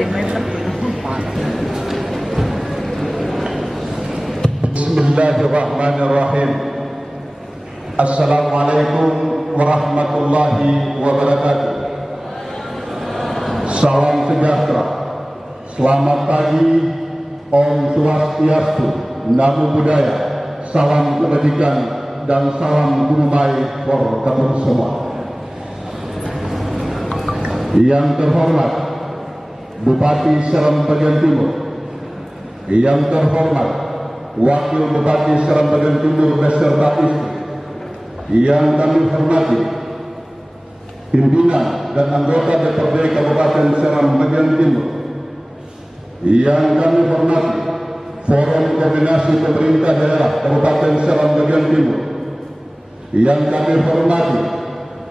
Bismillahirrahmanirrahim. Assalamualaikum warahmatullahi wabarakatuh. Salam sejahtera, selamat pagi, Om Swastiastu, Namo Buddhaya, salam kebajikan dan salam Gurumai for kamu semua. Yang terhormat Bupati Seram Bagian Timur, yang terhormat Wakil Bupati Seram Bagian Timur beserta istri, yang kami hormati pimpinan dan anggota DPRD Kabupaten Seram Bagian Timur, yang kami hormati Forum Koordinasi Pemerintah Daerah Kabupaten Seram Bagian Timur, yang kami hormati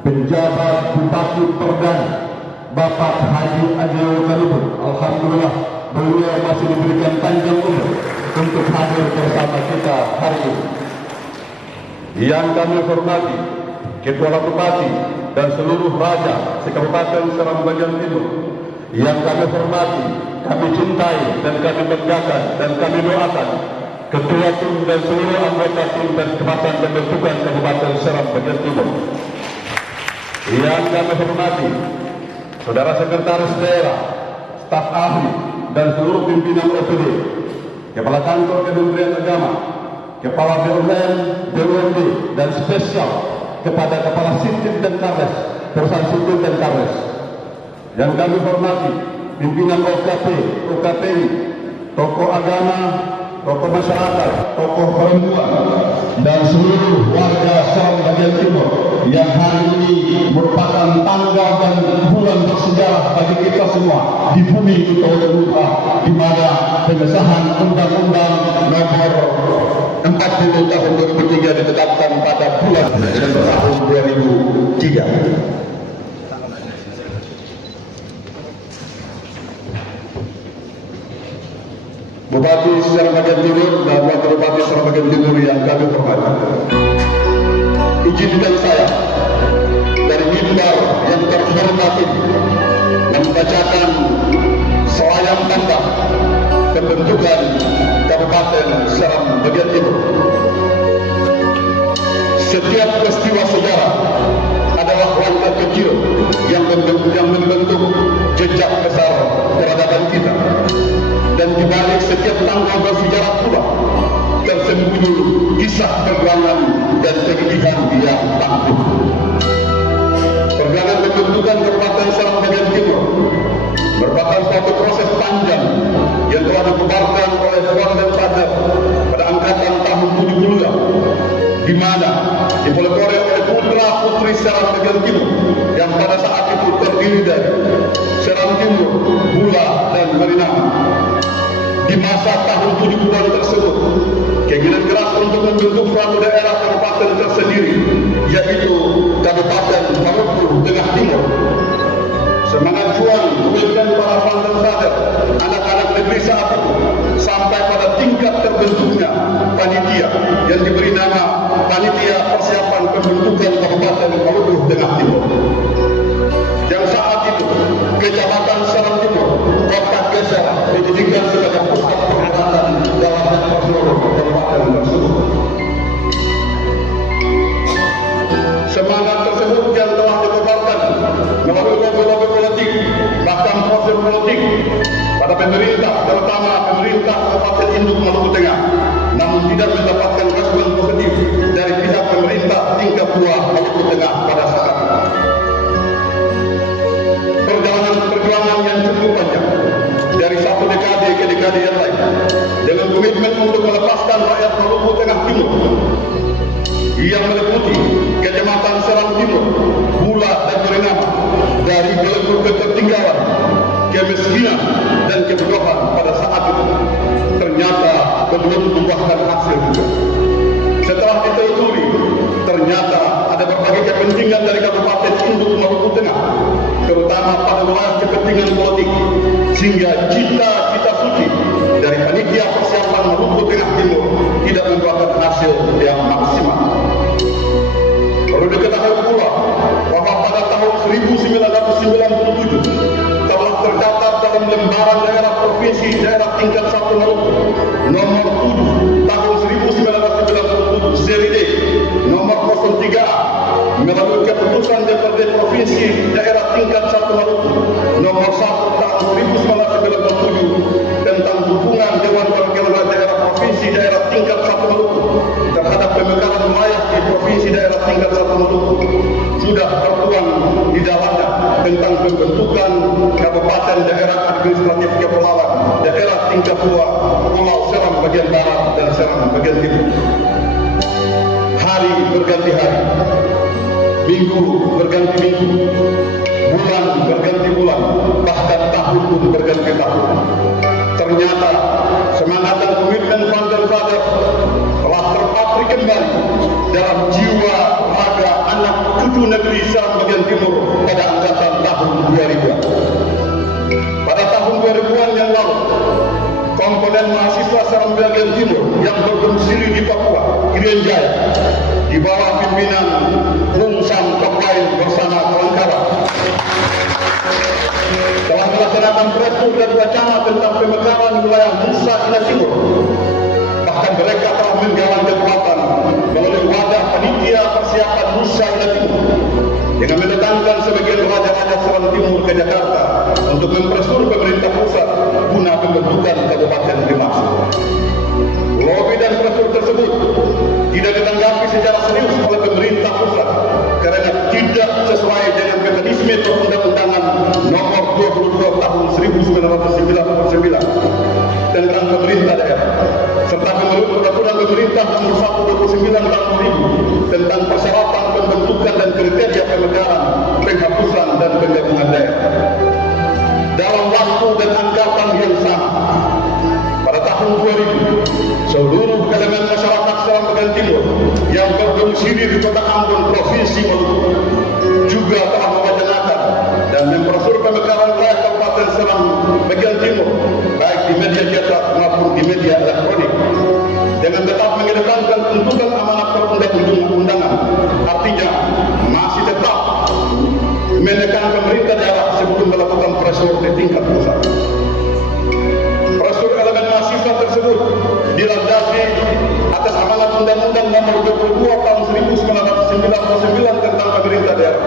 penjabat Bupati Perdana Bapak Haji Ajeo Kalubun. Alhamdulillah beliau masih diberikan panjang umur untuk hadir bersama kita hari ini. Yang kami hormati Kepala Bupati dan seluruh raja se-Kabupaten Seram Bagian Timur, yang kami hormati, kami cintai dan kami banggakan dan kami doakan Ketua Tim dan seluruh anggota tim dan kekuatan pembentukan Kabupaten Seram Bagian Timur. Yang kami hormati Saudara Sekretaris Daerah, staf ahli dan seluruh pimpinan OPD, Kepala Kantor Kementerian Agama, Kepala BUMN, BUMD, dan spesial kepada Kepala Sitit dan Karles, Perusahaan Sitit dan Karles. Yang kami hormati pimpinan OKP, OKPI, tokoh agama, tokoh masyarakat, tokoh perempuan, dan seluruh warga Seram Bagian Timur yang hari ini merupakan tanggal dan bulan bersejarah bagi kita semua di bumi kita Indonesia, di mana pengesahan Undang-Undang Nomor 40 Tahun 2003 ditetapkan pada bulan tahun 2003. Bupati Seram Bagian Timur dan Wakil Bupati Seram Bagian Timur yang kami hormati, izinkan saya dari mimbar yang terhormat ini membacakan selayang tanda pembentukan Kabupaten Seram Bagian Timur. Setiap peristiwa sejarah adalah langkah kecil yang membentuk jejak besar peradaban kita. Dan di balik setiap tanggal bersejarah pula tersembunyi kisah perjuangan dan kegigihan yang tangguh. Perjuangan pembentukan Kabupaten Seram Bagian Timur merupakan suatu proses panjang yang telah dibubarkan oleh Tuan dan Sadar pada angkatan tahun 70-an, di mana dipelopori oleh putra-putri Seram Bagian Timur yang pada saat itu terdiri dari Seram Timur, Bula, dan Marinama. Di masa tahun 70-an tersebut, keinginan keras untuk membentuk suatu daerah kabupaten tersendiri, yaitu Kabupaten Maluku Tengah Timur. Semangat juang kemudian para pandan sadar anak-anak negeri saat itu sampai pada tingkat terbentuknya panitia yang diberi nama Panitia Persiapan Pembentukan Kabupaten Maluku Tengah Timur. Yang saat itu Kecamatan Seram Timur, Kota Geser, dijadikan sebagai pusat pengangkatan dalam dan seluruh kabupaten tersebut. Semangat tersebut yang telah dikobarkan melalui lobby-lobby politik, bahkan proses politik pada pemerintah, terutama pemerintah Kabupaten Induk Maluku Tengah, namun tidak mendapatkan respon positif dari pihak pemerintah tingkat 2 Maluku Tengah pada saat itu. Perjuangan yang cukup panjang dari satu dekade ke dekade yang lain dengan komitmen untuk melepaskan rakyat Maluku Tengah Timur yang meliputi Kecamatan Seram Timur, Bula, dan Marinama dari belenggu ketertinggalan, kemiskinan, dan kebodohan pada saat itu ternyata belum membuahkan hasil juga. Setelah ditelusuri, ternyata ada berbagai kepentingan dari Kabupaten Induk Maluku Tengah, terutama pada wilayah kepentingan politik, sehingga cita-cita suci dari Panitia Persiapan Maluku Tengah Timur tidak membuahkan hasil yang maksimal. Perlu diketahui pula bahwa pada tahun 1997 telah terdapat dalam lembaran tentang pembentukan Kabupaten Daerah Administratif Kepulauan Daerah tingkat 2 Pulau Seram bagian barat dan Seram bagian timur. Hari berganti hari, minggu berganti minggu, bulan berganti bulan, bahkan tahun pun berganti tahun. Ternyata semangat dan komitmen Founder Father telah terpatri kembali dalam jiwa raga anak cucu negeri Seram bagian timur pada angkatan tahun 2000-an. Pada tahun 2000-an yang lalu, komponen mahasiswa Seram bagian timur yang berdomisili di Papua, Irian Jaya, di bawah pimpinan Bung Sam Topain bersama kawan-kawan, telah melaksanakan pressure dan wacana tentang pemekaran wilayah Nusa Indah Timur. Bahkan mereka telah menggalang kekuatan melalui wadah panitia persiapan Nusa Indah Timur dengan mendatangkan sebagian raja-raja Seram Timur ke Jakarta untuk mempressure pemerintah pusat guna pembentukan kabupaten dimaksud. Lobby dan pressure tersebut tidak ditanggapi secara serius oleh pemerintah pusat karena tidak sesuai dengan mekanisme perundang-undangan nomor 22 tahun 1999 tentang pemerintah daerah serta menurut peraturan pemerintah nomor 129 tahun 2000 tentang persyaratan pembentukan dan kriteria pemekaran, penghapusan dan penggabungan daerah. Dalam waktu dan angkatan yang sama, pada tahun 2000, seluruh elemen masyarakat Seram bagian timur yang berdomisili di Kota Ambon, Provinsi Maluku juga telah mewacanakan dan memprosur pemekaran wilayah Kabupaten Seram bagian timur baik di media cetak maupun di media elektronik dengan tetap mengedepankan tuntutan amanat perundang-undangan. Artinya masih tetap menekan pemerintah daerah sebelum melakukan pressure di tingkat pusat. Pressure elemen mahasiswa tersebut dilandasi atas amanat Undang-Undang Nomor 22 Tahun 1999 tentang pemerintah daerah.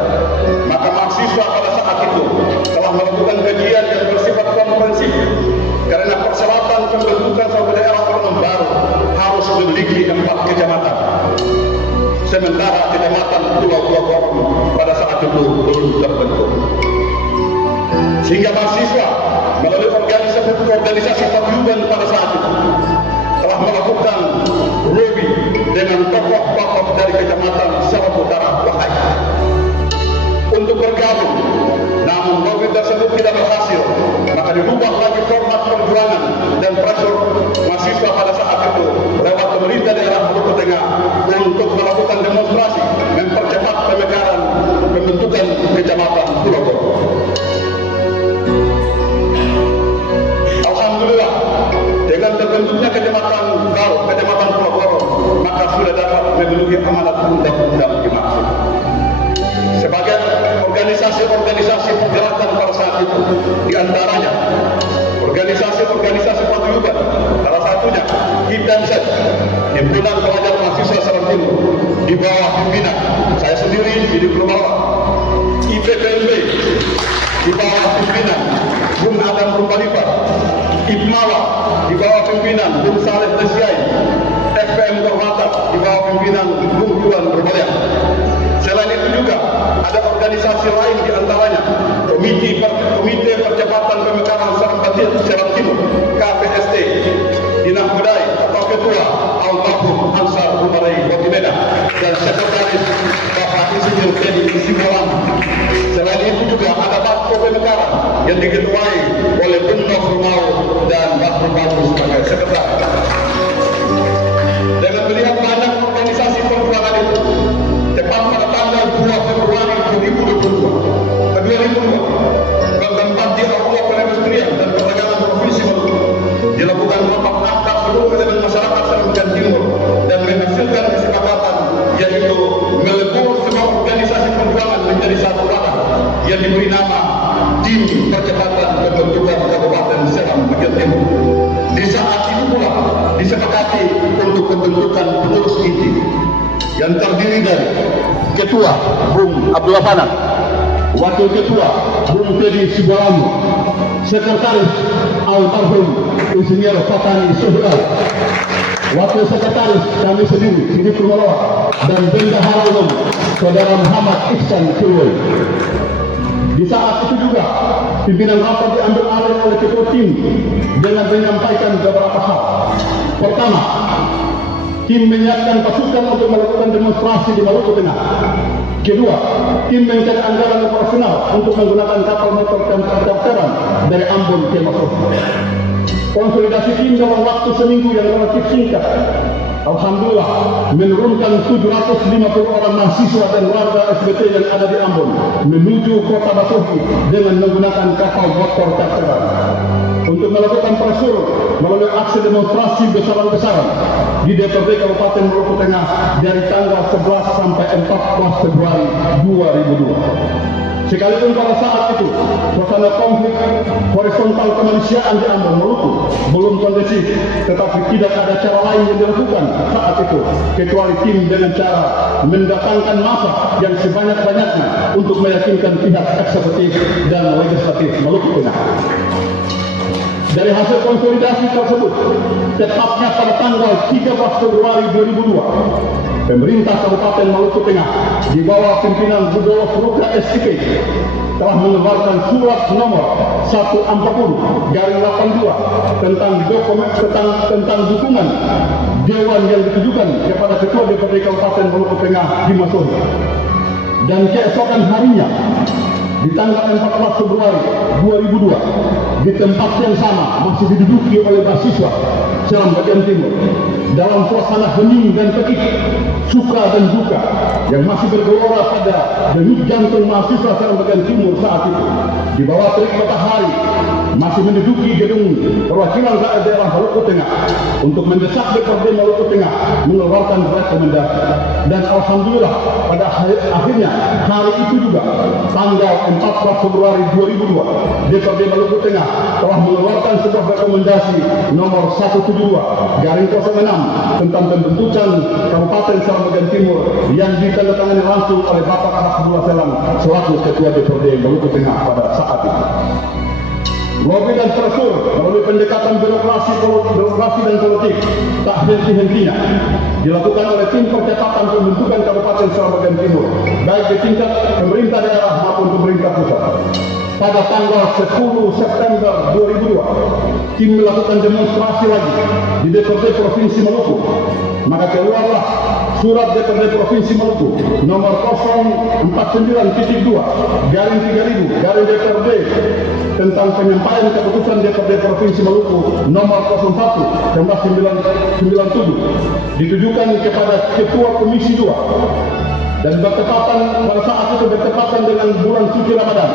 Maka mahasiswa pada saat itu telah melakukan kajian yang bersifat komprehensif karena persyaratan pembentukan suatu daerah otonom baru harus memiliki 4 kecamatan. Sementara kecamatan Pulau Borong pada saat itu belum terbentuk. Sehingga mahasiswa melalui organisasi paguyuban pada saat itu telah melakukan lobby dengan tokoh-tokoh dari kecamatan Seram Utara Wahai untuk bergabung. Namun lobby tersebut tidak berhasil, maka dirubah lagi format perjuangan dan pressure mahasiswa pada saat itu lewat pemerintah daerah Maluku Tengah untuk melakukan demonstrasi mempercepat pemekaran pembentukan kecamatan Pulau Borong. Alhamdulillah, dengan terbentuknya kecamatan baru, kecamatan Pulau Borong, maka sudah dapat memenuhi amanat undang-undang dimaksud. Sebagai organisasi-organisasi pergerakan pada saat itu, di antaranya organisasi-organisasi paguyuban, salah satunya HIPMSET, Himpunan Pelajar Mahasiswa Seram Timur, di bawah pimpinan saya sendiri, Didi Purnawa, IPPMB, di bawah pimpinan Bung Adam Rumpalipar, IPMAWA, di bawah pimpinan Bung Saleh Desiai, FPM Kormata, di bawah pimpinan Bung Juan Berbayang. Selain itu juga ada organisasi lain di antaranya Komite Percepatan Pemekaran Seram Timur KPST, Dinahbudai atau Ketua Almarhum Ansar Umarai Botimeda dan Sekretaris Bapak Insinyur Teddy Simbolan. Selain itu juga ada Bakpo Pemekaran yang diketuai oleh Bung Nofrumau dan Bakpo Bagus sebagai sekretaris. Dengan melihat banyak organisasi perjuangan itu, tepat pada tanggal 2 Februari 2002, Bank tempat di Aula Perindustrian dan Perdagangan Provinsi Maluku dilakukan rapat angkat seluruh elemen masyarakat Seram bagian timur dan menghasilkan kesepakatan yaitu melebur semua organisasi perjuangan menjadi satu wadah yang diberi nama Tim Percepatan Pembentukan Kabupaten Seram bagian timur. Di saat itu pula disepakati untuk pembentukan pengurus inti yang terdiri dari Ketua Bung Abdullah Panak, Wakil Ketua Bung Teddy Simbolan, Sekretaris Almarhum Insinyur Fatani Sohral, Wakil Sekretaris kami sendiri Didi Purnawa dan Bendahara Umum Saudara Muhammad Ihsan Kirwel. Di saat itu juga, pimpinan rapat diambil alih oleh ketua tim dengan menyampaikan beberapa hal. Pertama, tim menyiapkan pasukan untuk melakukan demonstrasi di Maluku Tengah. Kedua, tim mencari anggaran operasional untuk menggunakan kapal motor dan helikopteran dari Ambon ke Maluku. Konsolidasi tim dalam waktu seminggu yang relatif singkat, alhamdulillah menurunkan 750 orang mahasiswa dan warga SBT yang ada di Ambon menuju kota Basuki dengan menggunakan kapal motor helikopteran. Untuk melakukan pressure melalui aksi demonstrasi besar-besaran di DPRD Kabupaten Maluku Tengah dari tanggal 11 sampai 14 Februari 2002. Sekalipun pada saat itu suasana konflik horizontal kemanusiaan di Ambon Maluku belum kondusif, tetapi tidak ada cara lain yang dilakukan saat itu kecuali tim dengan cara mendatangkan massa yang sebanyak-banyaknya untuk meyakinkan pihak eksekutif dan legislatif Maluku Tengah. Dari hasil konsolidasi tersebut, tepatnya pada tanggal 13 Februari 2002, pemerintah Kabupaten Maluku Tengah di bawah pimpinan Budolf Ruka SIP telah mengeluarkan surat nomor 140/82 tentang dukungan dewan yang ditujukan kepada Ketua DPRD Kabupaten Maluku Tengah di Masohi. Dan keesokan harinya, di tanggal 14 Februari 2002, di tempat yang sama masih diduduki oleh mahasiswa Seram Bagian Timur dalam suasana hening dan pekik, suka dan duka yang masih bergelora pada denyut jantung mahasiswa Seram Bagian Timur saat itu. Di bawah terik matahari masih menduduki gedung perwakilan rakyat daerah Maluku Tengah untuk mendesak DPRD Maluku Tengah mengeluarkan rekomendasi. Dan alhamdulillah pada akhirnya hari itu juga tanggal 14 Februari 2002 DPRD Maluku Tengah telah mengeluarkan sebuah rekomendasi nomor 172/06 tentang pembentukan Kabupaten Seram Bagian Timur yang ditandatangani langsung oleh Bapak Abdullah Selam selaku Ketua DPRD Maluku Tengah pada saat itu. Lobby dan pressure melalui pendekatan birokrasi dan politik tak henti-hentinya dilakukan oleh tim percepatan pembentukan Kabupaten Seram Bagian Timur, baik di tingkat pemerintah daerah maupun pemerintah pusat. Pada tanggal 10 September 2002, tim melakukan demonstrasi lagi di DPRD Provinsi Maluku. Maka keluarlah surat DPRD Provinsi Maluku nomor 049.2/3000/DPRD tentang penyampaian keputusan DPRD Provinsi Maluku nomor 01/1997 ditujukan kepada Ketua Komisi 2 dan bertepatan pada saat itu bertepatan dengan bulan suci Ramadan.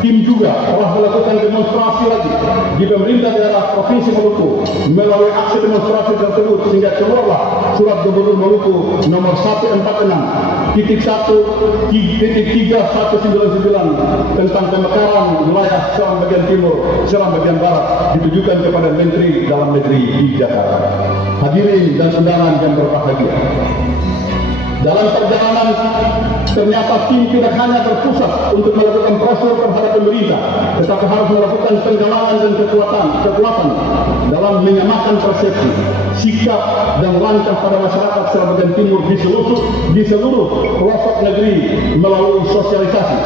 Tim juga telah melakukan demonstrasi lagi di pemerintah daerah Provinsi Maluku melalui aksi demonstrasi tersebut sehingga keluarlah surat Gubernur Maluku nomor 146.3/199 tentang pemekaran wilayah Seram Bagian Timur, Seram Bagian Barat ditujukan kepada Menteri Dalam Negeri di Jakarta. Hadirin dan undangan yang berbahagia, dalam perjalanan ternyata tim tidak hanya berpusat untuk melakukan pressure terhadap pemerintah, tetapi harus melakukan penggalangan dan kekuatan dalam menyamakan persepsi, sikap dan langkah pada masyarakat Seram Bagian Timur di seluruh pelosok negeri melalui sosialisasi.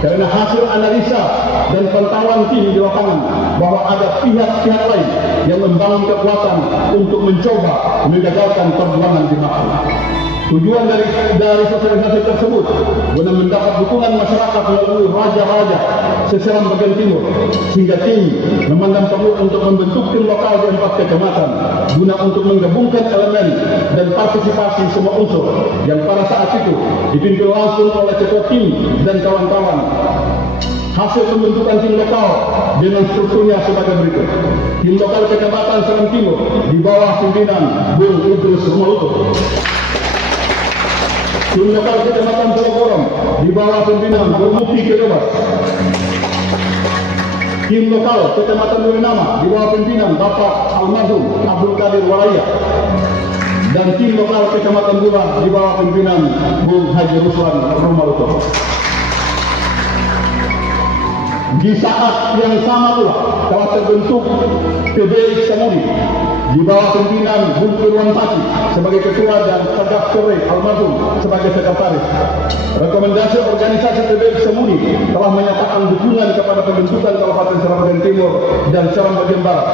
Karena hasil analisa dan pantauan tim di lapangan bahwa ada pihak-pihak lain yang membangun kekuatan untuk mencoba menggagalkan perjuangan di Maluku. Tujuan dari sosialisasi tersebut guna mendapat dukungan masyarakat melalui raja-raja Seram Bagian Timur, sehingga tim memandang perlu untuk membentuk tim lokal di 4 kecamatan guna untuk menggabungkan elemen dan partisipasi semua unsur yang pada saat itu dipimpin langsung oleh ketua tim dan kawan-kawan. Hasil pembentukan tim lokal dengan strukturnya sebagai berikut. Tim lokal Kecamatan Seram Timur di bawah pimpinan Bung Idrus Maluku. Tim lokal Kecamatan Pulau di bawah pimpinan Bung Mufti Kedobas. Tim lokal Kecamatan Nurinama di bawah pimpinan Bapak Almarhum Abdul Qadir Waraya. Dan tim lokal Kecamatan Bulan di bawah pimpinan Bung Haji Ruslan Romaluto. Di saat yang sama pula telah terbentuk PBX Samudi di bawah pimpinan Bung Irwan Pati sebagai ketua dan Sagaf Sore almarhum sebagai sekretaris. Rekomendasi organisasi TBF Semudi telah menyatakan dukungan kepada pembentukan Kabupaten Seram Bagian Timur dan Seram Bagian Barat.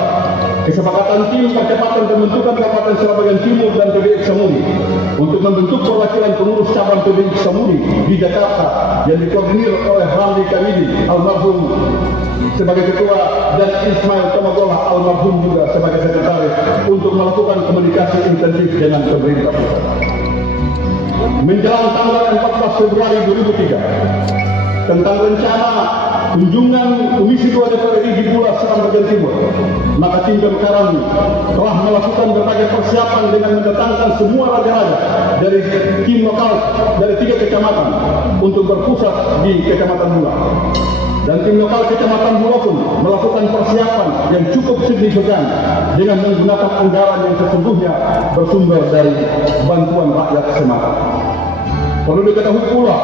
Kesepakatan tim percepatan pembentukan Kabupaten Seram Bagian Timur dan TBF Semudi untuk membentuk perwakilan pengurus cabang TBF Semudi di Jakarta yang dikoordinir oleh Ramli Kamidi almarhum sebagai ketua dan Ismail Tomagola almarhum juga sebagai sekretaris untuk melakukan komunikasi intensif dengan pemerintah pusat. Menjelang tanggal 14 Februari 2003 tentang rencana kunjungan Komisi 2 DPR RI di Bulak Seram Bagian Timur, maka tim Pemekaran telah melakukan berbagai persiapan dengan mendatangkan semua raja-raja dari tim lokal dari 3 kecamatan untuk berpusat di Kecamatan Bulak. Dan tim lokal Kecamatan Bulak pun melakukan persiapan yang cukup signifikan dengan menggunakan anggaran yang sesungguhnya bersumber dari bantuan rakyat semata. Perlu diketahui pula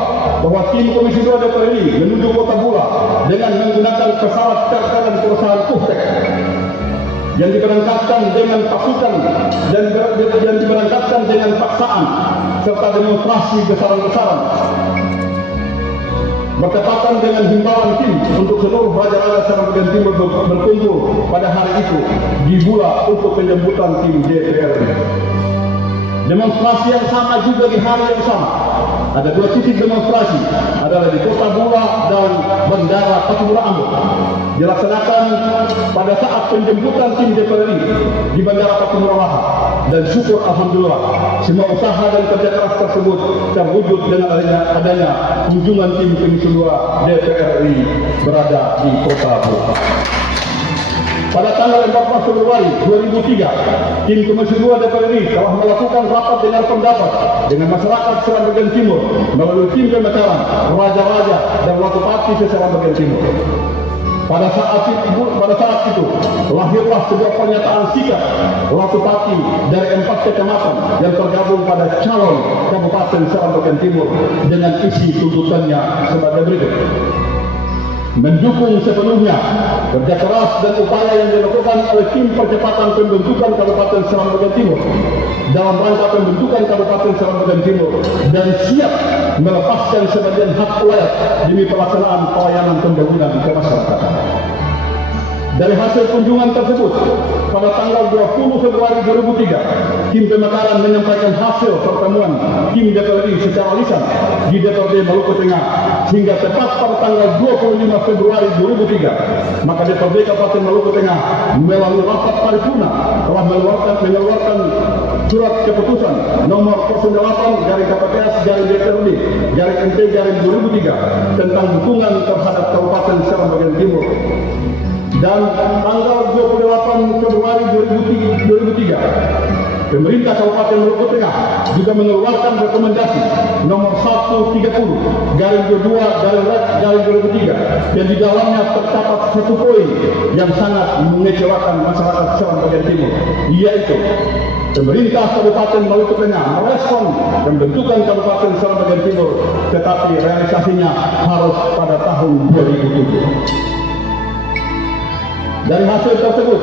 bahwa tim Komisi 2 DPR RI menuju Kota Bulak dengan menggunakan pesawat charter dan perusahaan Kuhtek yang diberangkatkan dengan pasukan dan yang diberangkatkan dengan paksaan serta demonstrasi besaran-besaran. Bertepatan dengan himbauan tim untuk seluruh raja-raja Seram Bagian Timur berkumpul pada hari itu di Bulak untuk penyambutan tim DPR. Demonstrasi yang sama juga di hari yang sama. Ada 2 titik demonstrasi, adalah di Kota Bulak dan Bandara Patimura Ambon. Dilaksanakan pada saat penjemputan tim DPR RI di Bandara Patimura Wahab. Dan syukur alhamdulillah, semua usaha dan kerja keras tersebut terwujud dengan adanya kunjungan tim Komisi 2 DPR RI berada di Kota Bulak. Pada tanggal 14 Februari 2003, tim Komisi 2 DPR RI telah melakukan rapat dengar pendapat dengan masyarakat Seram Bagian Timur melalui tim Pemekaran, raja-raja dan wakupati Seram Bagian Timur. Pada saat itu, lahirlah sebuah pernyataan sikap wakupati dari 4 kecamatan yang tergabung pada calon Kabupaten Seram Bagian Timur dengan isi tuntutannya sebagai berikut. Mendukung sepenuhnya kerja keras dan upaya yang dilakukan oleh tim percepatan pembentukan Kabupaten Seram Bagian Timur dalam rangka pembentukan Kabupaten Seram Bagian Timur dan siap melepaskan sebagian hak rakyat demi pelaksanaan pelayanan pembangunan ke masyarakat. Dari hasil kunjungan tersebut, pada tanggal 20 Februari 2003, tim Pemekaran menyampaikan hasil pertemuan tim DPR RI secara lisan di DPRD Maluku Tengah sehingga tepat pada tanggal 25 Februari 2003, maka DPRD Kabupaten Maluku Tengah melalui rapat paripurna telah mengeluarkan surat keputusan nomor 08-KPPS-DPRD-MT-2003 tentang dukungan terhadap Kabupaten Seram Bagian Timur. Dan tanggal 28 Februari 2003, pemerintah Kabupaten Maluku Tengah juga mengeluarkan rekomendasi nomor 130/22/2003 yang di dalamnya terdapat 1 poin yang sangat mengecewakan masyarakat Seram Bagian Timur, yaitu pemerintah Kabupaten Maluku Tengah merespon pembentukan Kabupaten Seram Bagian Timur, tetapi realisasinya harus pada tahun 2007. Dari hasil tersebut,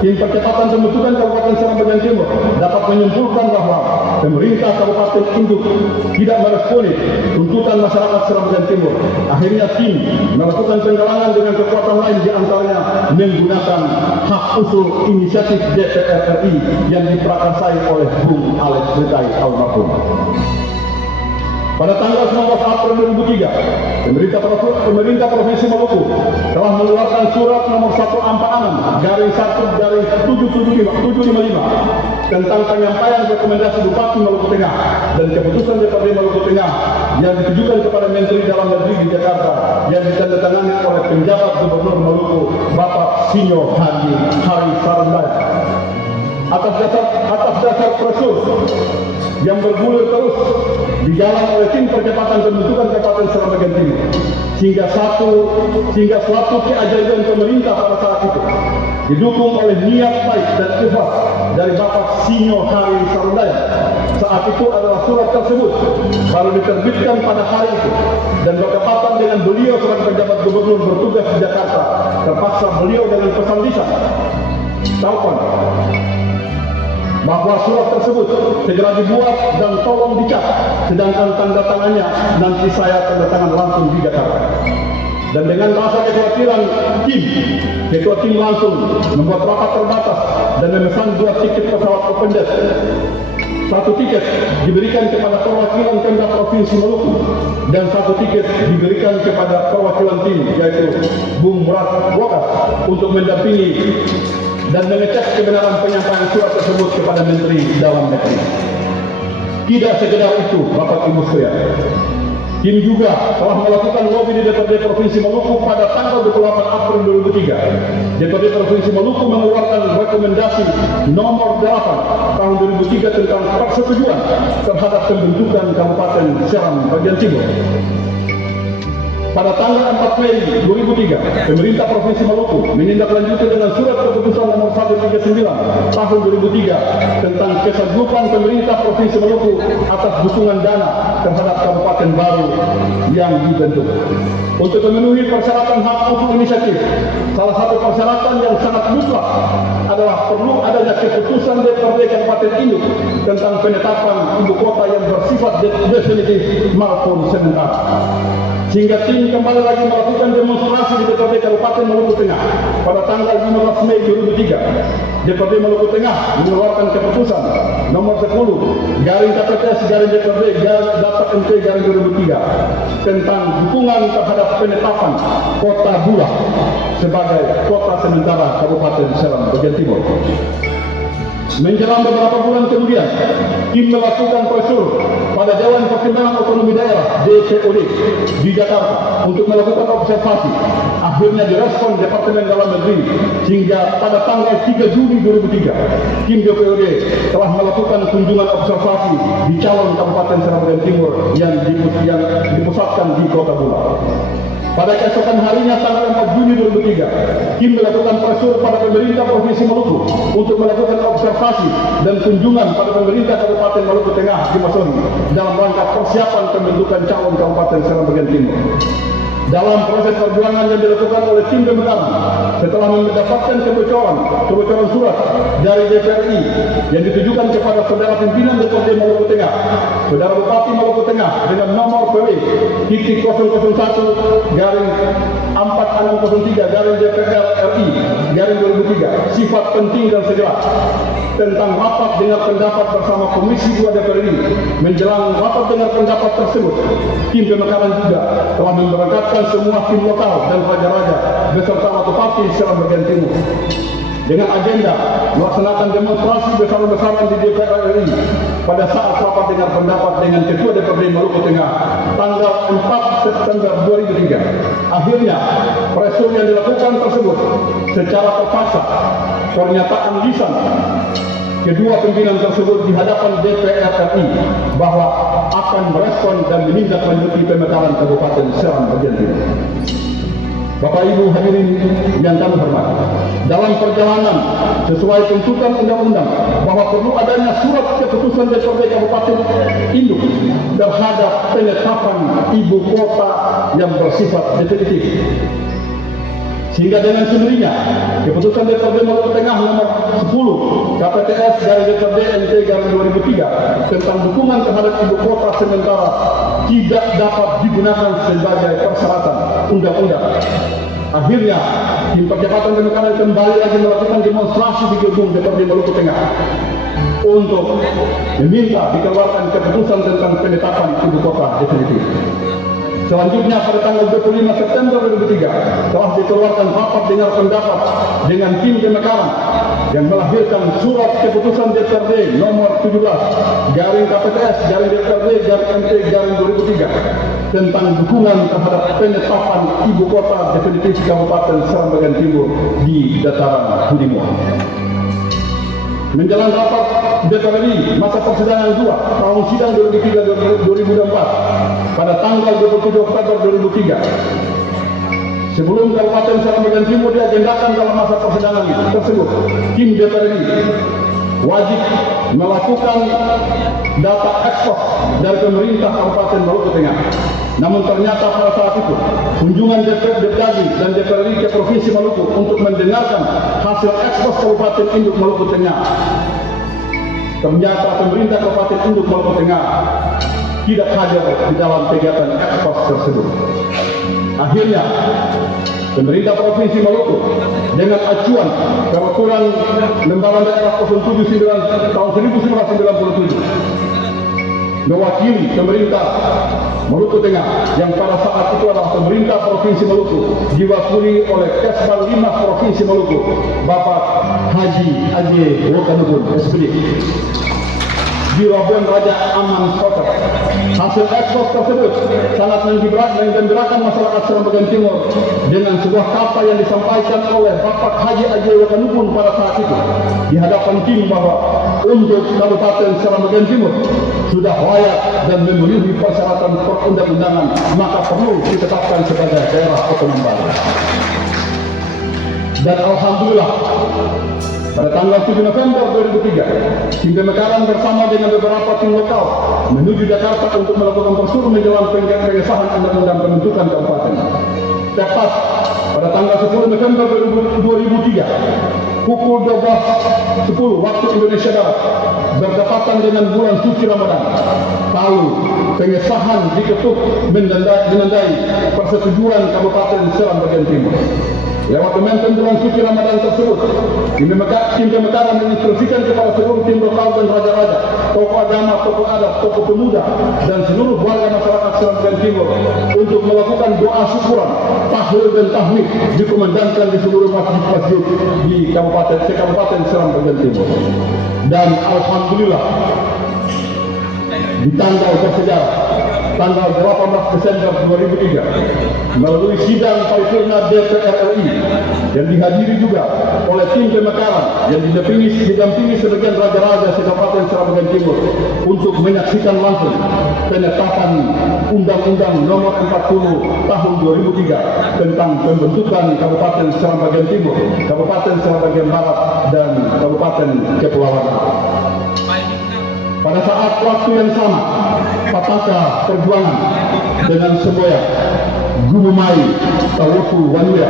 tim percepatan pembentukan Kabupaten Seram Bagian Timur dapat menyimpulkan bahwa pemerintah Kabupaten Induk tidak meresponi tuntutan masyarakat Seram Bagian Timur. Akhirnya tim melakukan penggalangan dengan kekuatan lain, di antaranya menggunakan hak usul inisiatif DPR RI yang diprakarsai oleh Bung Alex Letai almarhum. Pada tanggal 19 April 2003, pemerintah Provinsi Maluku telah mengeluarkan surat nomor 146/755 tentang penyampaian rekomendasi Bupati Maluku Tengah dan keputusan DPRD Maluku Tengah yang ditujukan kepada Menteri Dalam Negeri di Jakarta yang ditandatangani oleh penjabat Gubernur Maluku Bapak Sinyo Haji Hari Sarandaya. Atas dasar proses yang bergulir terus dijalan oleh tim percepatan pembentukan Kabupaten Seram Bagian Timur sehingga suatu keajaiban pemerintah pada saat itu didukung oleh niat baik dan ikhlas dari Bapak Sinyo Hari Sarandaya. Saat itu adalah surat tersebut baru diterbitkan pada hari itu, dan bertepatan dengan beliau sebagai penjabat gubernur bertugas di Jakarta, terpaksa beliau dengan pesan lisan, telepon bahwa surat tersebut segera dibuat dan tolong dicat, sedangkan tanda tangannya nanti saya tanda tangan langsung di Jakarta. Dan dengan rasa kekhawatiran ketua tim langsung membuat rapat terbatas dan memesan 2 tiket pesawat open desk. 1 tiket diberikan kepada perwakilan Pemda Provinsi Maluku dan 1 tiket diberikan kepada perwakilan tim, yaitu Bung Murad Wakas, untuk mendampingi dan mengecek kebenaran penyampaian surat tersebut kepada Menteri Dalam Negeri. Tidak sekedar itu, Bapak Ibu sekalian, tim juga telah melakukan lobby di DPRD Provinsi Maluku pada tanggal 28 April 2003. DPRD Provinsi Maluku mengeluarkan rekomendasi nomor 8 tahun 2003 tentang persetujuan terhadap pembentukan Kabupaten Seram Bagian Timur. Pada tanggal 4 Mei 2003, pemerintah Provinsi Maluku menindaklanjuti dengan surat keputusan nomor 139 tahun 2003 tentang kesanggupan pemerintah Provinsi Maluku atas dukungan dana terhadap kabupaten baru yang dibentuk. Untuk memenuhi persyaratan hak usul inisiatif, salah satu persyaratan yang sangat mutlak adalah perlu adanya keputusan DPRD Kabupaten Induk tentang penetapan ibu kota yang bersifat definitif maupun sementara. Sehingga tim kembali lagi melakukan demonstrasi di DPRD Kabupaten Maluku Tengah pada tanggal 15 Mei 2003. DPRD Maluku Tengah mengeluarkan keputusan nomor 10 garing KPTS garing DPRD data MT garing 2003 tentang dukungan terhadap penetapan Kota Bula sebagai kota sementara Kabupaten Seram Bagian Timur. Menjelang beberapa bulan kemudian, tim melakukan pressure pada Dewan Pertimbangan Otonomi Daerah DPOD di Jakarta untuk melakukan observasi. Akhirnya direspon Departemen Dalam Negeri sehingga pada tanggal 3 Juli 2003, tim DPOD telah melakukan kunjungan observasi di calon Kabupaten Seram Bagian Timur yang dipusatkan di Kota Bula. Pada keesokan harinya tanggal 4 Juni 2003, tim melakukan pressure pada pemerintah Provinsi Maluku untuk melakukan observasi dan kunjungan pada pemerintah Kabupaten Maluku Tengah di Masori dalam rangka persiapan pembentukan calon Kabupaten Seram Bagian Timur. Dalam proses perjuangan yang dilakukan oleh tim Pemekaran, setelah mendapatkan kebocoran surat dari DPRI yang ditujukan kepada saudara pimpinan DPRD Maluku Tengah, saudara Bupati Maluku Tengah dengan nomor PW titik 001 garing 4603 garing DPR RI garing 2003 sifat penting dan segera tentang rapat dengar pendapat bersama Komisi 2 DPR ini. Menjelang rapat dengar pendapat tersebut, tim Pemekaran juga telah memberangkatkan semua tim lokal dan raja-raja beserta Bupati Seram Bagian Timur dengan agenda melaksanakan demonstrasi besar-besaran di DPR RI pada saat rapat dengar pendapat dengan Ketua DPRD Maluku Tengah tanggal 4 September 2003. Akhirnya, pressure yang dilakukan tersebut secara terpaksa pernyataan lisan kedua pimpinan tersebut di hadapan DPR RI bahwa akan merespon dan menindaklanjuti pemekaran Kabupaten Seram Bagian Timur. Bapak Ibu hadirin yang kami hormati, dalam perjalanan sesuai tuntutan undang-undang bahwa perlu adanya surat keputusan DPRD Kabupaten Induk terhadap penetapan ibu kota yang bersifat definitif. Sehingga dengan sendirinya keputusan DPRD Maluku Tengah nomor 10 KPTS garing DPRD MT garing 2003 tentang dukungan terhadap ibu kota sementara tidak dapat digunakan sebagai persyaratan undang-undang. Akhirnya tim Percepatan Pemekaran kembali lagi melakukan demonstrasi di gedung DPRD Maluku Tengah untuk meminta dikeluarkan keputusan tentang penetapan ibu kota definitif. Selanjutnya pada tanggal 25 September 2003 telah dikeluarkan rapat dengar pendapat dengan tim Pemekaran yang melahirkan surat keputusan DPRD nomor 17 garing KPTS garing DPRD garing MT garing 2003 tentang dukungan terhadap penetapan ibu kota definitif Kabupaten Seram Bagian Timur di dataran Budi Muar. Menjelang rapat DPR RI masa persidangan 2 tahun sidang 2003-2004 pada tanggal 27 Oktober 2003, sebelum Kabupaten Seram Bagian Timur diagendakan dalam masa persidangan tersebut, tim DPR RI wajib melakukan data ekspos dari pemerintah Kabupaten Maluku Tengah. Namun ternyata pada saat itu kunjungan DPRD dan DPR RI ke Provinsi Maluku untuk mendengarkan hasil ekspos Kabupaten Induk Maluku Tengah ternyata pemerintah Kabupaten Induk Maluku Tengah tidak hadir di dalam kegiatan ekspos tersebut. Akhirnya, pemerintah Provinsi Maluku dengan acuan peraturan Lembaga Daerah 079 tahun 1997 mewakili pemerintah Maluku Tengah yang pada saat itu adalah pemerintah Provinsi Maluku diwakili oleh Kesbang 5 Provinsi Maluku, Bapak Haji Aje Wokanubun SPD di Labuan Raja Aman Kota. Hasil ekspos tersebut sangat menggembirakan masyarakat Seram Bagian Timur dengan sebuah kata yang disampaikan oleh Bapak Haji Aje Wokanubun pada saat itu di hadapan tim bahwa untuk Kabupaten Seram Bagian Timur sudah layak dan memenuhi persyaratan perundang-undangan, maka perlu ditetapkan sebagai daerah otonom baru. Dan alhamdulillah, pada tanggal 7 November 2003, tim Pemekaran bersama dengan beberapa tim lokal menuju Jakarta untuk melakukan prosedur menjelang pengesahan undang-undang pembentukan kabupaten. Tepat pada tanggal 10 November 2003, pukul 12.10 waktu Indonesia Barat, bertepatan dengan bulan suci Ramadan, lalu pengesahan diketuk menandai persetujuan Kabupaten Seram Bagian Timur. Lewat momentum bulan suci Ramadan tersebut, tim Pemekaran menginstruksikan kepada seluruh tim lokal dan raja-raja, tokoh agama, tokoh adat, tokoh pemuda, dan seluruh warga masyarakat Seram Bagian Timur untuk melakukan doa syukuran, tahlil dan tahmid dikumandangkan di seluruh masjid-masjid di Kabupaten Seram Bagian Timur. Dan alhamdulillah, di tanggal bersejarah, tanggal 18 Desember 2003, melalui sidang paripurna DPR RI yang dihadiri juga oleh tim Pemekaran yang didampingi sebagian raja-raja Kabupaten Seram Bagian Timur untuk menyaksikan langsung penetapan Undang-Undang Nomor 40 Tahun 2003 tentang pembentukan Kabupaten Seram Bagian Timur, Kabupaten Seram Bagian Barat, dan Kabupaten Kepulauan Riau. Pada saat waktu yang sama, Pataka Perjuangan dengan semboyan Gumumai Tawotu Wanuya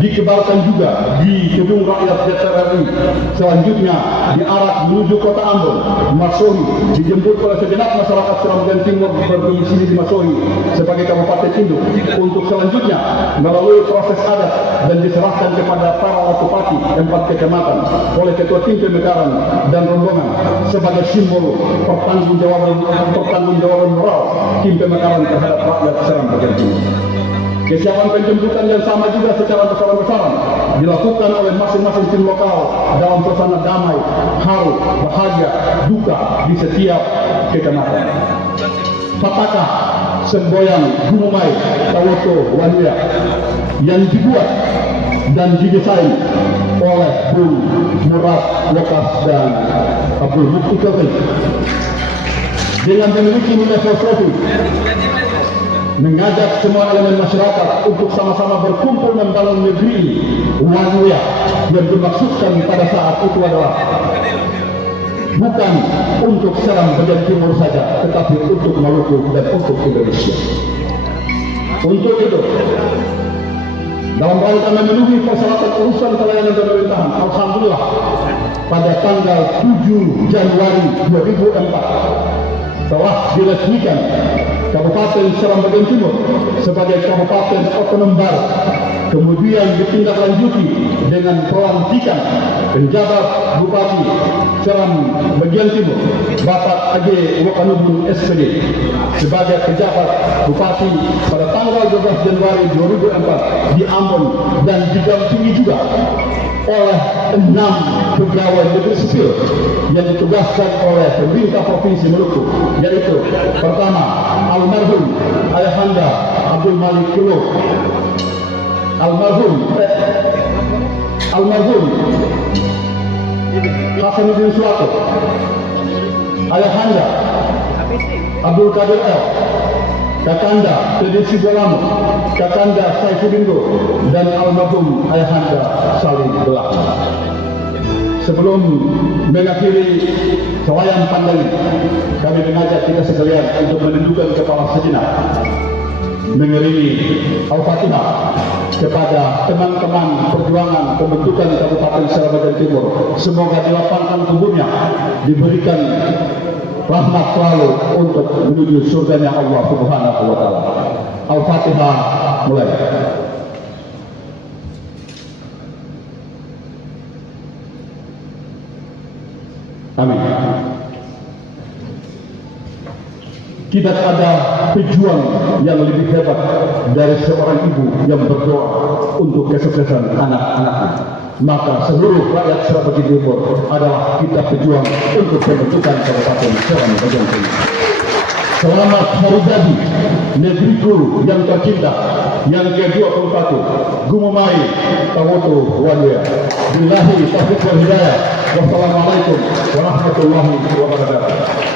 dikebarkan juga di Gedung Rakyat DPR RI. Selanjutnya diarak menuju Kota Ambon, Masohi, dijemput oleh segenap masyarakat Seram Bagian Timur berdomisili di Masohi sebagai Kabupaten Induk untuk selanjutnya melalui proses adat dan diserahkan kepada para Watupati 4 kecamatan oleh Ketua Tim Pemekaran dan rombongan sebagai simbol pertanggungjawaban moral Tim Pemekaran terhadap rakyat Seram Bagian Timur. Kesiapan penjemputan yang sama juga secara besar-besaran dilakukan oleh masing-masing tim lokal dalam suasana damai, haru, bahagia, duka di setiap kecamatan. Pataka semboyan Gumumai Tawoto Wanuya yang dibuat dan didesain oleh Bung Murad Lokas dan Abdul Mukti Kevin dengan memiliki nilai filosofi mengajak semua elemen masyarakat untuk sama-sama berkumpul membangun negeri Wanuya yang dimaksudkan pada saat itu adalah bukan untuk Seram Bagian Timur saja, tetapi untuk Maluku dan untuk Indonesia. Untuk itu, dalam rangka memenuhi persyaratan urusan pelayanan pemerintahan, alhamdulillah pada tanggal 7 Januari 2004 telah diresmikan Kabupaten Seram Bagian Timur sebagai Kabupaten Otonom Baru, kemudian ditindaklanjuti dengan pelantikan penjabat Bupati Seram Bagian Timur Bapak Aje Wokanubun SPD sebagai penjabat Bupati pada tanggal 12 Januari 2004 di Ambon, dan didampingi juga oleh 6 pegawai negeri sipil yang ditugaskan oleh pemerintah Provinsi Maluku, yaitu pertama almarhum Ayahanda Abdul Malik Kilo, almarhum Hasanuddin Suwato, Ayahanda Abdul Qadir L, Kakanda Teddy Sigolamo, Kakanda Saifuddin dan almarhum Ayahanda Salim Belah. Sebelum mengakhiri selayan pandang, kami mengajak kita sekalian untuk menundukkan kepala sejenak mengiringi Al-Fatihah kepada teman-teman perjuangan pembentukan Kabupaten Seram Bagian Timur. Semoga dilapangkan tubuhnya, diberikan rahmat selalu untuk menuju surganya Allah Subhanahu wa taala. Al-Fatihah mulai. Amin. Tidak ada pejuang yang lebih hebat dari seorang ibu yang berdoa untuk kesuksesan anak-anaknya. Maka seluruh rakyat Seram Bagian Timur adalah kita pejuang untuk pembentukan Kabupaten Seram Bagian Timur. Selamat hari jadi negeriku yang tercinta yang ke-21. Gumumai Tawoto Walia. Billahi taufiq wal hidayah. Wassalamualaikum warahmatullahi wabarakatuh.